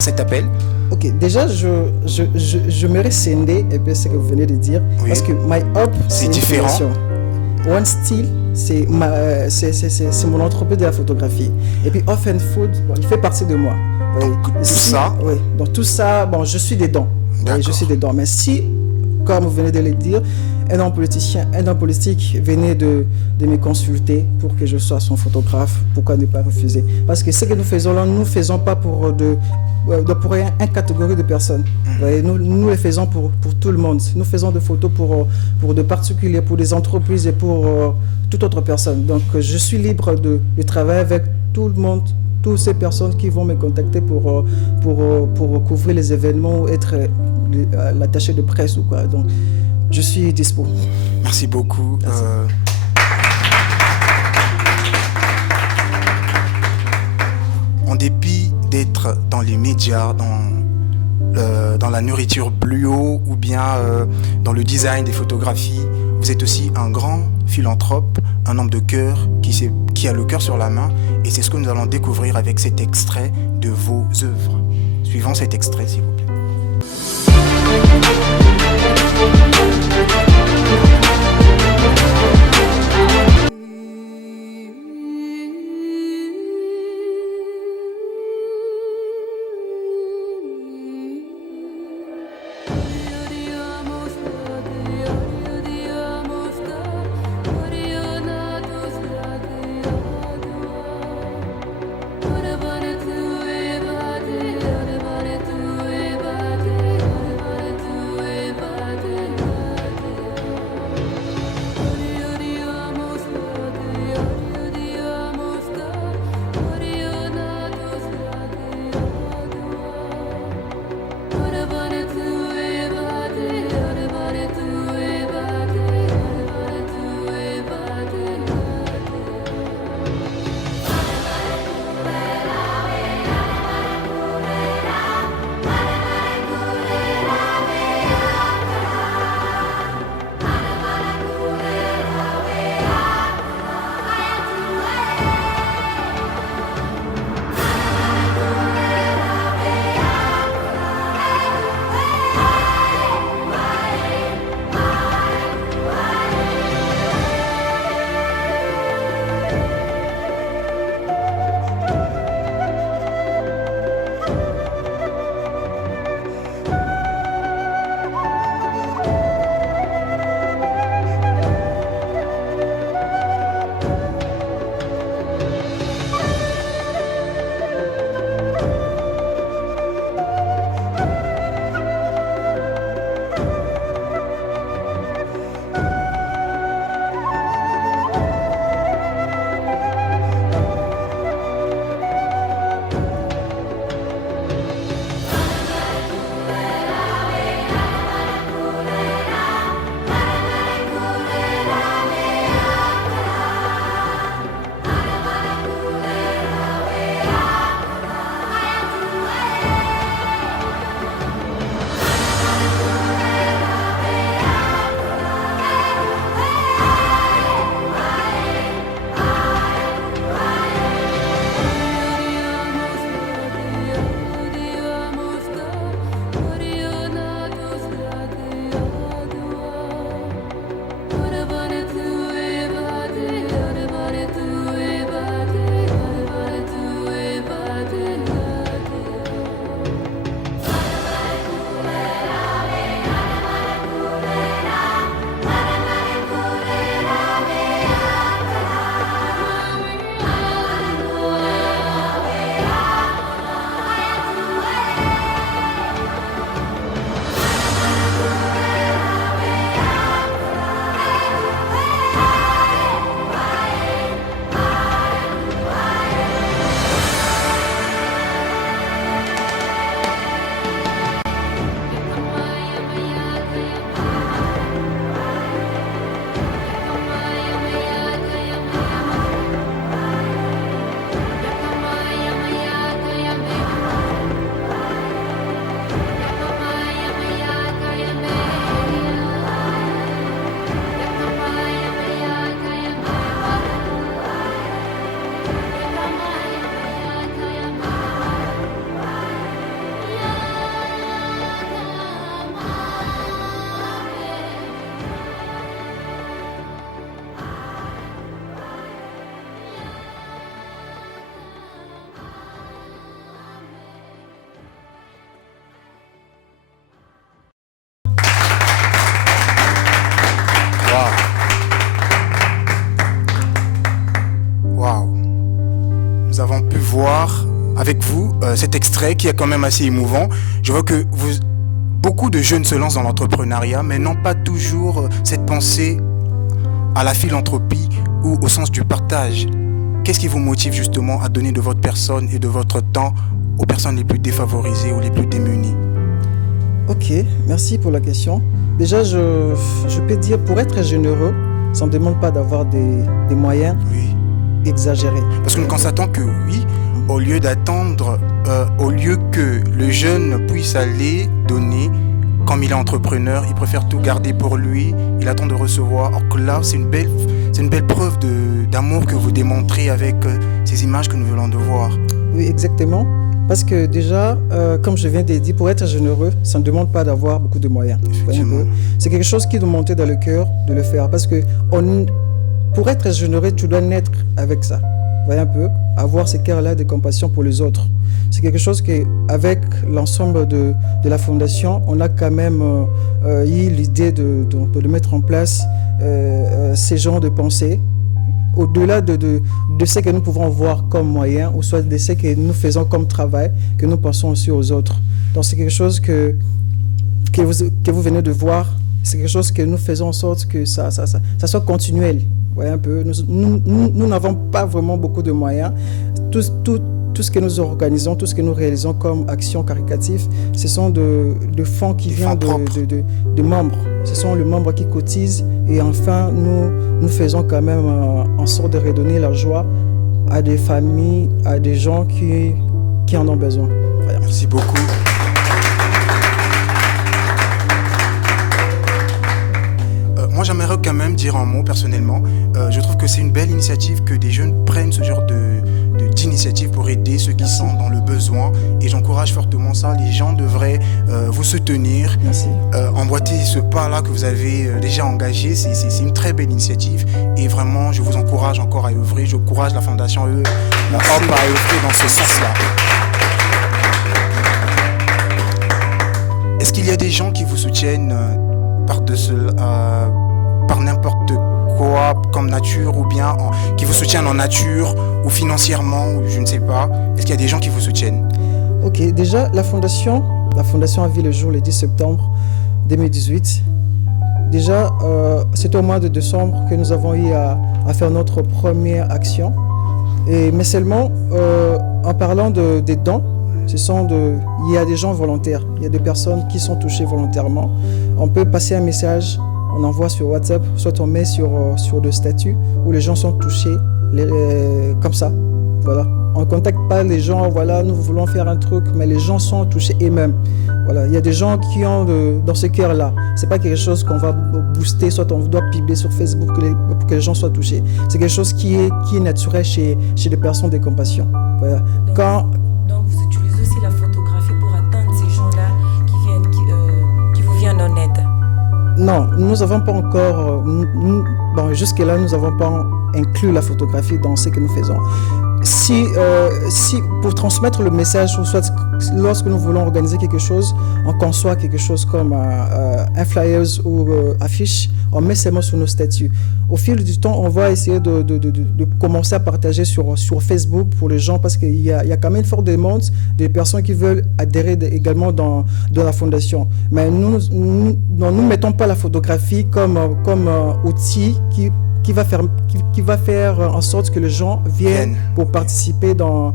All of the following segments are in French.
cet appel? Ok, déjà, je me rescindais un peu ce que vous venez de dire. Oui. Parce que My Up, C'est différent. One Still, c'est mon entreprise de la photographie. Et puis Off and Food, bon, il fait partie de moi. Oui. Donc, tout ça. Oui, donc tout ça, bon, je suis dedans. Oui, je suis dedans. Mais si, comme vous venez de le dire, un homme politique venait de me consulter pour que je sois son photographe, pourquoi ne pas refuser? Parce que ce que nous faisons là, nous ne faisons pas pour une catégorie de personnes. Nous le faisons pour tout le monde. Nous faisons des photos pour de particuliers, pour des entreprises et pour toute autre personne. Donc je suis libre de travailler avec tout le monde, toutes ces personnes qui vont me contacter pour couvrir les événements ou être l'attaché de presse ou quoi. Donc je suis dispo. Merci beaucoup. En dépit d'être dans les médias, dans la nourriture bio ou bien dans le design des photographies, vous êtes aussi un grand philanthrope, un homme de cœur qui a le cœur sur la main, et c'est ce que nous allons découvrir avec cet extrait de vos œuvres. Suivons cet extrait, s'il vous plaît. avec vous cet extrait qui est quand même assez émouvant. Je vois que beaucoup de jeunes se lancent dans l'entrepreneuriat, mais n'ont pas toujours cette pensée à la philanthropie ou au sens du partage. Qu'est-ce qui vous motive justement à donner de votre personne et de votre temps aux personnes les plus défavorisées ou les plus démunies? Ok, merci pour la question. Déjà, je peux dire, pour être généreux, ça ne demande pas d'avoir des moyens exagérés. Parce que nous constatons que oui, au lieu d'attendre, au lieu que le jeune puisse aller donner, comme il est entrepreneur, il préfère tout garder pour lui, il attend de recevoir. Or que là, c'est une belle preuve d'amour que vous démontrez avec ces images que nous venons de voir. Oui, exactement. Parce que déjà, comme je viens de dire, pour être généreux, ça ne demande pas d'avoir beaucoup de moyens. C'est quelque chose qui doit monter dans le cœur de le faire. Parce que pour être généreux, tu dois naître avec ça. Voyez un peu, avoir ce cœur-là de compassion pour les autres. C'est quelque chose qu'avec l'ensemble de la fondation, on a quand même eu l'idée de le mettre en place, ces genres de pensées. Au-delà de ce que nous pouvons voir comme moyen, ou soit de ce que nous faisons comme travail, que nous pensons aussi aux autres. Donc c'est quelque chose que vous venez de voir, c'est quelque chose que nous faisons en sorte que ça soit continuel. Voyez un peu, nous n'avons pas vraiment beaucoup de moyens. Tout ce que nous organisons, tout ce que nous réalisons comme action caritative, ce sont de fonds qui viennent de membres. Ce sont les membres qui cotisent et enfin nous faisons quand même en sorte de redonner la joie à des familles, à des gens qui en ont besoin. Voilà. Merci beaucoup. Moi, j'aimerais quand même dire un mot personnellement. Je trouve que c'est une belle initiative que des jeunes prennent ce genre d'initiative pour aider ceux qui sont dans le besoin. Et j'encourage fortement ça. Les gens devraient vous soutenir. Emboîter ce pas-là que vous avez déjà engagé. C'est une très belle initiative. Et vraiment, je vous encourage encore à œuvrer. J'encourage la Fondation à œuvrer dans ce sens-là. Est-ce qu'il y a des gens qui vous soutiennent par n'importe quoi comme nature ou bien qui vous soutiennent en nature ou financièrement ou je ne sais pas? Est-ce qu'il y a des gens qui vous soutiennent? Ok, déjà la fondation a vu le jour le 10 septembre 2018. Déjà, c'est au mois de décembre que nous avons eu à faire notre première action. Mais seulement en parlant des dons, il y a des gens volontaires, il y a des personnes qui sont touchées volontairement. On peut passer un message, on envoie sur WhatsApp, soit on met sur le statut où les gens sont touchés comme ça. Voilà. On ne contacte pas les gens, voilà, nous voulons faire un truc, mais les gens sont touchés eux-mêmes. Voilà. Il y a des gens qui ont dans ce cœur-là. Ce n'est pas quelque chose qu'on va booster, soit on doit publier sur Facebook pour que les gens soient touchés. C'est quelque chose qui est naturel chez les personnes de compassion. Voilà. Donc vous utilisez aussi la photographie pour atteindre ces gens-là qui vous viennent en aide? Non, nous n'avons pas encore... jusque-là, nous n'avons pas inclus la photographie dans ce que nous faisons. Si pour transmettre le message, ou soit lorsque nous voulons organiser quelque chose, on conçoit quelque chose comme un flyers ou affiche, on met seulement sur nos statuts. Au fil du temps, on va essayer de commencer à partager sur Facebook pour les gens parce qu'il y a quand même une forte demande des personnes qui veulent adhérer également dans la fondation. Mais nous ne mettons pas la photographie comme outil qui va faire en sorte que les gens viennent pour participer dans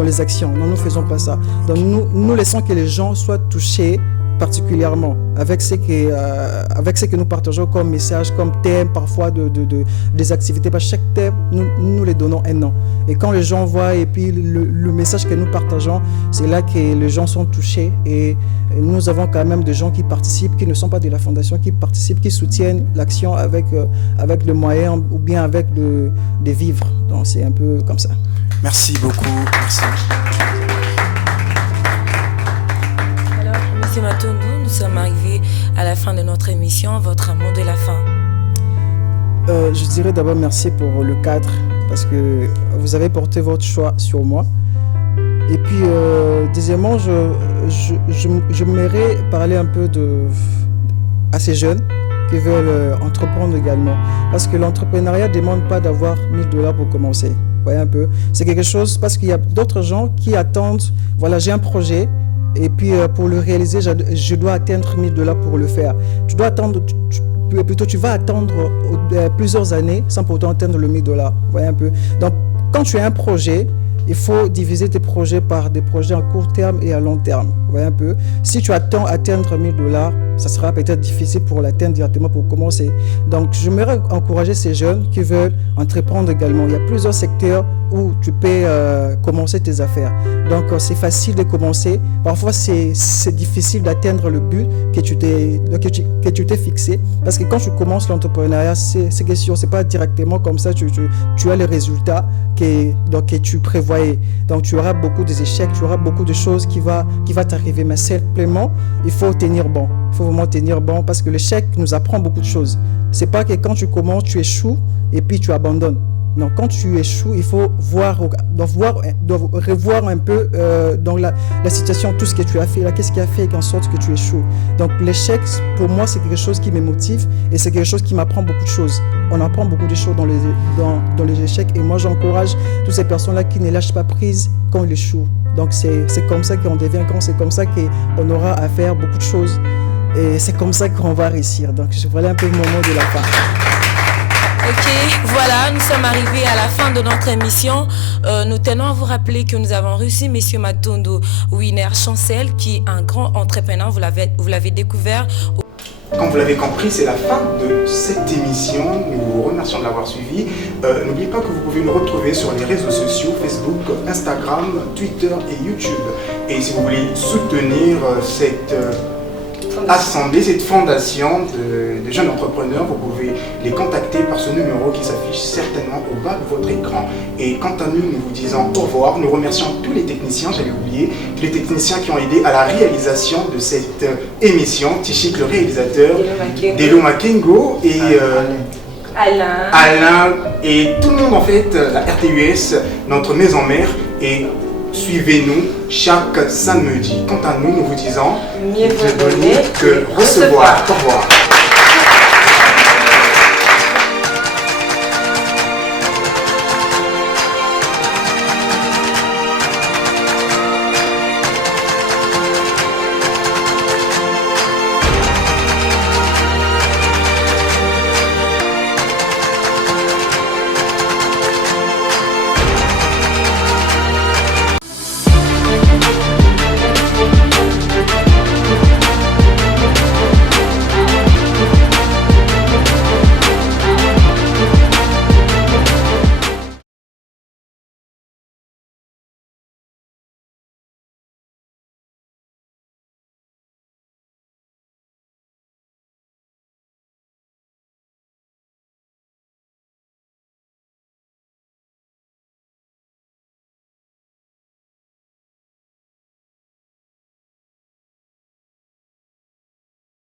les actions. Non, nous ne faisons pas ça. Donc, nous laissons que les gens soient touchés particulièrement avec ce que nous partageons comme message, comme thème parfois des activités. Parce que chaque thème, nous les donnons un nom. Et quand les gens voient et puis le message que nous partageons, c'est là que les gens sont touchés. Et nous avons quand même des gens qui participent, qui ne sont pas de la fondation, qui participent, qui soutiennent l'action avec le moyen ou bien avec des vivres. Donc c'est un peu comme ça. Merci beaucoup. Merci. Monsieur Matondo, nous sommes arrivés à la fin de notre émission. Votre mot de la fin? Je dirais d'abord merci pour le cadre parce que vous avez porté votre choix sur moi. Et puis, deuxièmement, j'aimerais parler un peu à ces jeunes qui veulent entreprendre également. Parce que l'entrepreneuriat ne demande pas d'avoir $1000 pour commencer. Vous voyez un peu. C'est quelque chose parce qu'il y a d'autres gens qui attendent, voilà, j'ai un projet et puis pour le réaliser, je dois atteindre $1000 pour le faire. Tu dois attendre, plutôt tu vas attendre plusieurs années sans pourtant atteindre le $1000. Vous voyez un peu. Donc quand tu as un projet, il faut diviser tes projets par des projets à court terme et à long terme. Vous voyez un peu. Si tu attends atteindre $1000, ça sera peut-être difficile pour l'atteindre directement pour commencer. Donc, j'aimerais encourager ces jeunes qui veulent entreprendre également. Il y a plusieurs secteurs où tu peux commencer tes affaires. Donc, c'est facile de commencer. Parfois, c'est difficile d'atteindre le but que tu t'es fixé. Parce que quand tu commences l'entrepreneuriat, c'est question, c'est pas directement comme ça, tu as les résultats que tu prévoyais. Donc, tu auras beaucoup d'échecs, tu auras beaucoup de choses qui va t'arriver. Mais simplement, il faut tenir bon. Il faut vraiment tenir bon parce que l'échec nous apprend beaucoup de choses. C'est pas que quand tu commences, tu échoues et puis tu abandonnes. Non, quand tu échoues, il faut revoir un peu dans la situation, tout ce que tu as fait, là, qu'est-ce qui a fait en sorte que tu échoues. Donc l'échec, pour moi, c'est quelque chose qui me motive et c'est quelque chose qui m'apprend beaucoup de choses. On apprend beaucoup de choses dans les échecs et moi, j'encourage toutes ces personnes-là qui ne lâchent pas prise quand ils échouent. Donc c'est comme ça qu'on devient grand, c'est comme ça qu'on aura à faire beaucoup de choses et c'est comme ça qu'on va réussir. Donc voilà un peu le moment de la fin. Ok, voilà, nous sommes arrivés à la fin de notre émission. Nous tenons à vous rappeler que nous avons reçu M. Matondo Winner Chancel, qui est un grand entrepreneur, vous l'avez découvert. Comme vous l'avez compris, c'est la fin de cette émission. Nous vous remercions de l'avoir suivi. N'oubliez pas que vous pouvez nous retrouver sur les réseaux sociaux, Facebook, Instagram, Twitter et YouTube. Et si vous voulez soutenir cette assemblée, cette fondation de jeunes entrepreneurs, vous pouvez les contacter par ce numéro qui s'affiche certainement au bas de votre écran. Et quant à nous, nous vous disons au revoir. Nous remercions tous les techniciens, j'avais oublié, tous les techniciens qui ont aidé à la réalisation de cette émission. Tichik, le réalisateur, Delo Makengo et Alain et tout le monde en fait, la RTUS, notre maison mère. Et suivez-nous chaque samedi. Quant à nous, nous vous disons mieux vaut donner que recevoir. Au revoir.